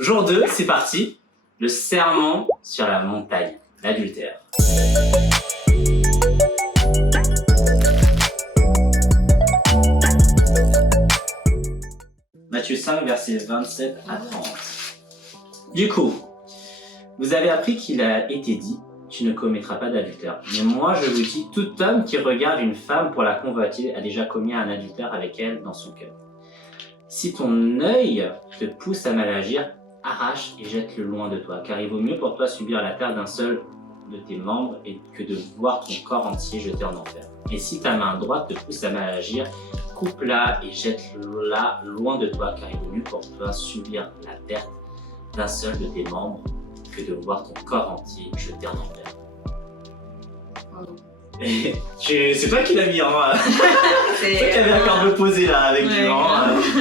Jour 2, c'est parti. Le sermon sur la montagne, l'adultère. Matthieu 5, versets 27 à 30. Du coup, vous avez appris qu'il a été dit, tu ne commettras pas d'adultère. Mais moi, je vous dis, tout homme qui regarde une femme pour la convoiter a déjà commis un adultère avec elle dans son cœur. Si ton œil te pousse à mal agir, arrache et jette-le loin de toi, car il vaut mieux pour toi subir la perte d'un seul de tes membres que de voir ton corps entier jeté en enfer. Et si ta main droite te pousse à mal agir, coupe-la et jette-la loin de toi, car il vaut mieux pour toi subir la perte d'un seul de tes membres que de voir ton corps entier jeté en enfer. C'est toi qui l'as mis, hein. C'est toi qui avais un corde posé là avec du vent.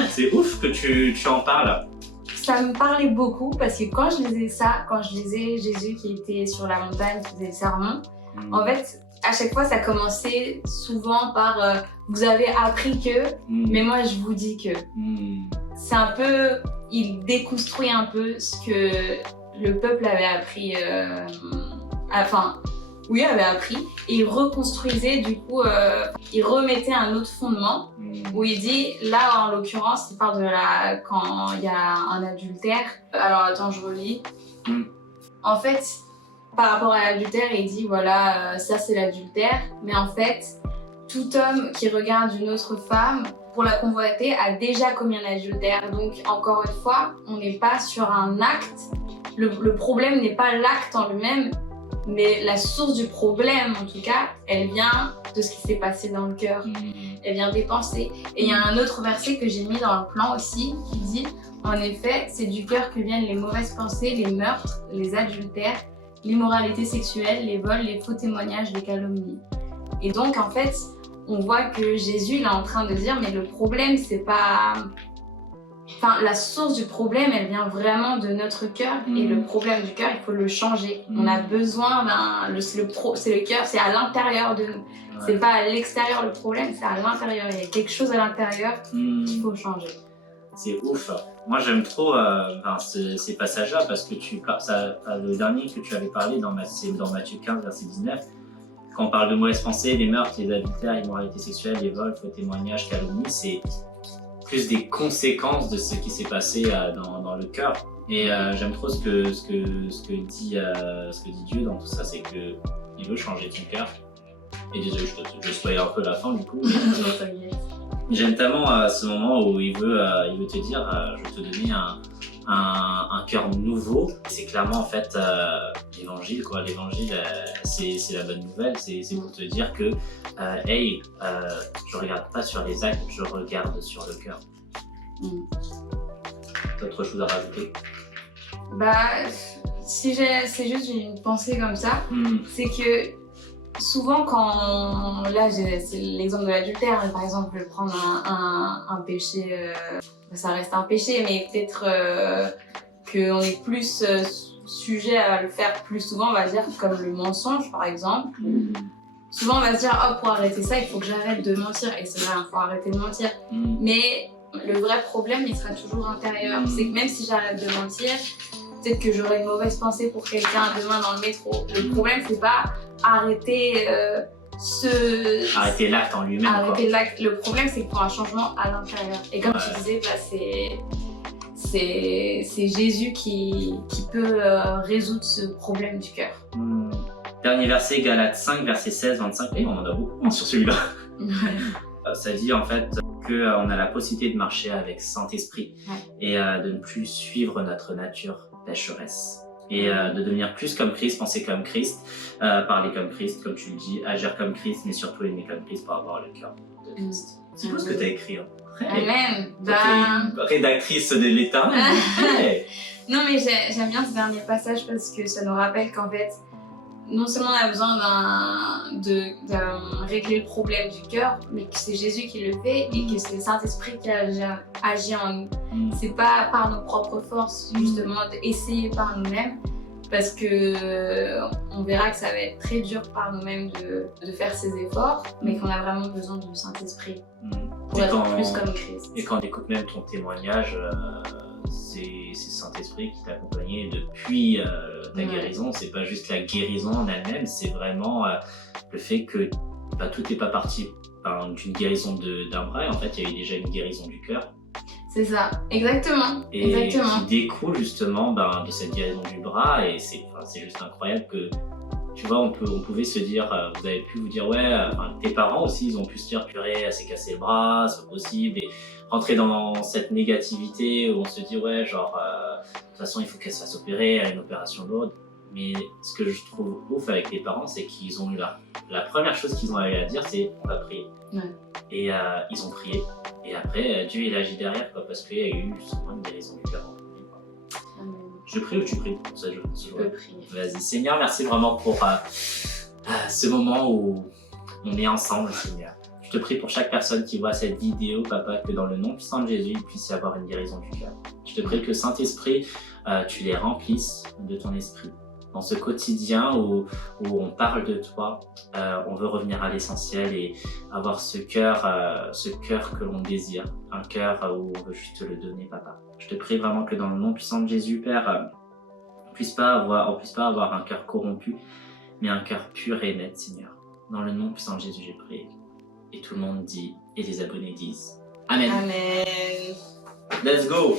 C'est ouf que tu en parles. Ça me parlait beaucoup parce que quand je lisais ça, quand je lisais Jésus qui était sur la montagne, qui faisait le sermon, en fait, à chaque fois, ça commençait souvent par vous avez appris que, mais moi je vous dis que. C'est un peu, il déconstruit un peu ce que le peuple avait appris, avait appris, et il reconstruisait du coup, il remettait un autre fondement où il dit, là en l'occurrence, il parle de quand il y a un adultère. Alors attends, je relis. En fait, par rapport à l'adultère, il dit voilà, ça c'est l'adultère, mais en fait, tout homme qui regarde une autre femme pour la convoiter a déjà commis un adultère. Donc encore une fois, on n'est pas sur un acte. Le problème n'est pas l'acte en lui-même, mais la source du problème, en tout cas, elle vient de ce qui s'est passé dans le cœur. Elle vient des pensées. Et il y a un autre verset que j'ai mis dans le plan aussi, qui dit, en effet, c'est du cœur que viennent les mauvaises pensées, les meurtres, les adultères, l'immoralité sexuelle, les vols, les faux témoignages, les calomnies. Et donc, en fait, on voit que Jésus, il est en train de dire, mais le problème, c'est pas... Enfin, la source du problème, elle vient vraiment de notre cœur. Et le problème du cœur, il faut le changer. On a besoin c'est le cœur, c'est à l'intérieur de nous. Ouais. C'est pas à l'extérieur le problème, c'est à l'intérieur. Il y a quelque chose à l'intérieur qu'il faut changer. C'est ouf. Moi, j'aime trop ces passages-là parce que le dernier que tu avais parlé c'est dans Matthieu 15, verset 19. Quand on parle de mauvaises pensées, des meurtres, des adultères, immoralité sexuelle, des vols, faux témoignages, calomnies, c'est plus des conséquences de ce qui s'est passé dans le cœur. Et j'aime trop ce que dit Dieu dans tout ça, c'est qu'il veut changer ton cœur. Et désolé, je spoil un peu la fin du coup. J'aime tellement ce moment où il veut te dire, je vais te donner un cœur nouveau. C'est clairement en fait l'évangile, quoi. L'évangile, c'est la bonne nouvelle. C'est pour te dire que je regarde pas sur les actes, je regarde sur le cœur. T'as autre chose à rajouter? C'est juste une pensée comme ça. C'est que souvent là c'est l'exemple de l'adultère, par exemple, je vais prendre un péché, ça reste un péché, mais peut-être qu'on est plus sujet à le faire plus souvent, on va dire, comme le mensonge par exemple. Souvent on va se dire, oh, pour arrêter ça, il faut que j'arrête de mentir, et c'est vrai, il faut arrêter de mentir. Mais le vrai problème, il sera toujours intérieur. C'est que même si j'arrête de mentir, peut-être que j'aurai une mauvaise pensée pour quelqu'un demain dans le métro. Le problème, c'est pas arrêter arrêter l'acte en lui-même. Arrêter l'acte. Le problème, c'est qu'il faut un changement à l'intérieur. Et comme tu disais, c'est Jésus qui peut résoudre ce problème du cœur. Dernier verset, Galates 5, verset 16-25. Et on en a beaucoup sur celui-là. Ça dit en fait qu'on a la possibilité de marcher avec Saint-Esprit et de ne plus suivre notre nature pécheresse. Et de devenir plus comme Christ, penser comme Christ, parler comme Christ, comme tu le dis, agir comme Christ, mais surtout aimer comme Christ pour avoir le cœur de Christ. C'est tout ce que tu as écrit. Hein. Amen. Rédactrice de l'État. Non, mais j'aime bien ce dernier passage parce que ça nous rappelle qu'en fait, non seulement on a besoin de régler le problème du cœur, mais que c'est Jésus qui le fait et que c'est le Saint-Esprit qui agit en nous. C'est pas par nos propres forces, justement, d'essayer par nous-mêmes, parce que on verra que ça va être très dur par nous-mêmes de faire ces efforts, mais qu'on a vraiment besoin du Saint-Esprit pour être plus comme Christ. Et quand on écoute même ton témoignage, c'est Saint-Esprit qui t'a accompagné depuis ta guérison. C'est pas juste la guérison en elle-même, c'est vraiment le fait que tout n'est pas parti d'une guérison d'un bras. En fait, il y a eu déjà une guérison du cœur. C'est ça, exactement. Et qui découle justement de cette guérison du bras. Et c'est juste incroyable que, tu vois, on pouvait se dire, vous avez pu vous dire, ouais, tes parents aussi, ils ont pu se dire, purée, elle s'est cassé le bras, c'est pas possible. Et rentrer dans cette négativité où on se dit, ouais, genre, de toute façon, il faut qu'elle se fasse opérer, elle a une opération lourde. Mais ce que je trouve ouf avec les parents, c'est qu'ils ont eu la première chose qu'ils ont eu à dire, c'est on va prier. Ouais. Et ils ont prié. Et après, Dieu il agit derrière, quoi, parce qu'il y a eu souvent une guérison du cœur. Je prie ou tu pries pour ça? Je peux prier. Vas-y, Seigneur, merci vraiment pour ce moment où on est ensemble, Seigneur. Je te prie pour chaque personne qui voit cette vidéo, Papa, que dans le nom puissant de Jésus, il puisse y avoir une guérison du cœur. Je te prie que Saint-Esprit, tu les remplisses de ton esprit. Dans ce quotidien où on parle de toi, on veut revenir à l'essentiel et avoir ce cœur que l'on désire, un cœur où on veut juste te le donner, Papa. Je te prie vraiment que dans le nom puissant de Jésus, Père, on puisse pas avoir un cœur corrompu, mais un cœur pur et net, Seigneur. Dans le nom puissant de Jésus, j'ai prié. Et tout le monde dit, et les abonnés disent, Amen. Amen. Let's go.